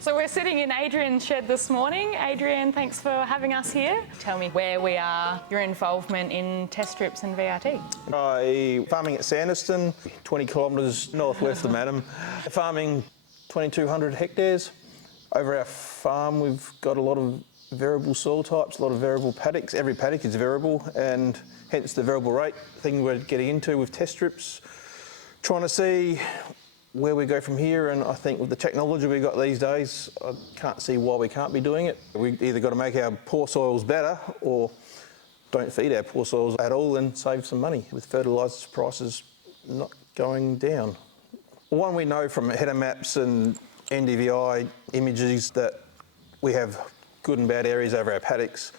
So we're sitting in Adrian's shed this morning. Adrian, thanks for having us here. Tell me where we are, your involvement in test strips and VRT. Farming at Sanderston, 20 kilometres northwest of Madam. Farming 2,200 hectares. Over our farm we've got a lot of variable soil types, a lot of variable paddocks. Every paddock is variable, and hence the variable rate thing we're getting into with test strips. Trying to see where we go from here, and I think with the technology we've got these days, I can't see why we can't be doing it. We've either got to make our poor soils better or don't feed our poor soils at all and save some money with fertiliser prices not going down. One, we know from header maps and NDVI images that we have good and bad areas over our paddocks.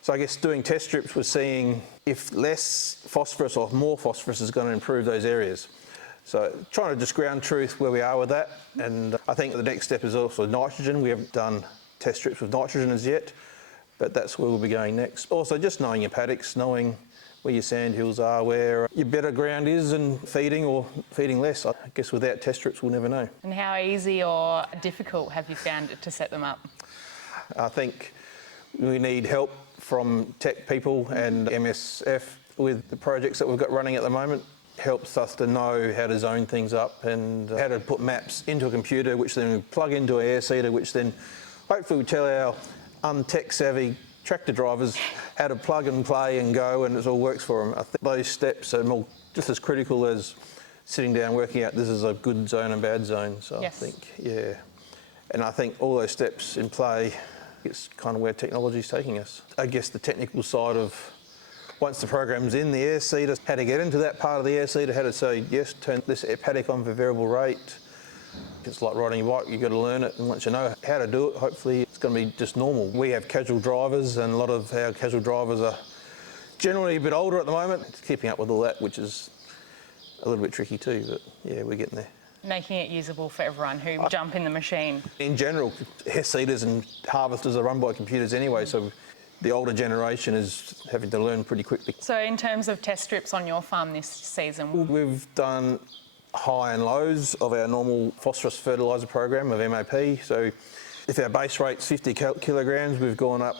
So I guess doing test strips, we're seeing if less phosphorus or more phosphorus is going to improve those areas. So trying to just ground truth where we are with that, and I think the next step is also nitrogen. We haven't done test strips with nitrogen as yet, but that's where we'll be going next. Also just knowing your paddocks, knowing where your sandhills are, where your better ground is, and feeding or feeding less. I guess without test strips we'll never know. And how easy or difficult have you found it to set them up? I think we need help from tech people and MSF with the projects that we've got running at the moment. Helps us to know how to zone things up and how to put maps into a computer, which then we plug into an air seeder, which then hopefully we tell our untech savvy tractor drivers how to plug and play and go, and it all works for them. I think those steps are more, just as critical as sitting down working out this is a good zone and bad zone. So yes. I think, yeah. And I think all those steps in play, it's kind of where technology is taking us. I guess the technical side of once the program's in the air seeder, how to get into that part of the air seeder, how to say, yes, turn this paddock on for variable rate. It's like riding a bike, you've got to learn it, and once you know how to do it, hopefully it's going to be just normal. We have casual drivers, and a lot of our casual drivers are generally a bit older at the moment. It's keeping up with all that, which is a little bit tricky too, but yeah, we're getting there. Making it usable for everyone who jump in the machine. In general, air seeders and harvesters are run by computers anyway, so the older generation is having to learn pretty quickly. So in terms of test strips on your farm this season? We've done high and lows of our normal phosphorus fertiliser program of MOP. So if our base rate's 50 kilograms, we've gone up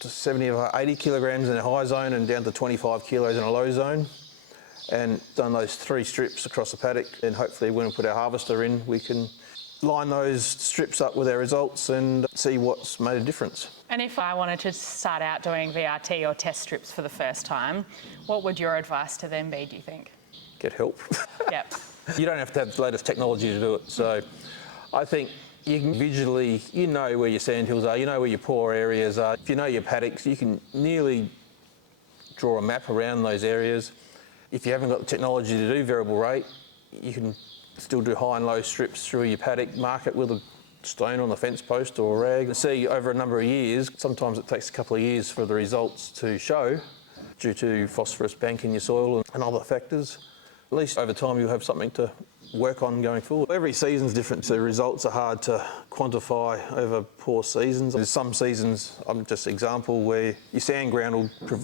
to 70 or 80 kilograms in a high zone and down to 25 kilos in a low zone, and done those 3 strips across the paddock, and hopefully when we put our harvester in, we can line those strips up with our results and see what's made a difference. And if I wanted to start out doing VRT or test strips for the first time, what would your advice to them be, do you think? Get help. Yep. You don't have to have the latest technology to do it. So I think you can visually, you know where your sandhills are, you know where your poor areas are. If you know your paddocks, you can nearly draw a map around those areas. If you haven't got the technology to do variable rate, you can still do high and low strips through your paddock, mark it with a stone on the fence post or a rag. See, over a number of years, sometimes it takes a couple of years for the results to show due to phosphorus bank in your soil and other factors. At least over time you'll have something to work on going forward. Every season's different, so results are hard to quantify over poor seasons. There's some seasons, I'm just an example, where your sand ground will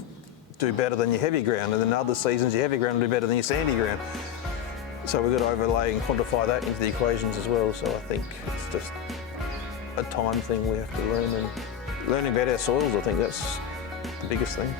do better than your heavy ground, and then other seasons your heavy ground will do better than your sandy ground. So we've got to overlay and quantify that into the equations as well. So I think it's just a time thing we have to learn, and learning about our soils, I think that's the biggest thing.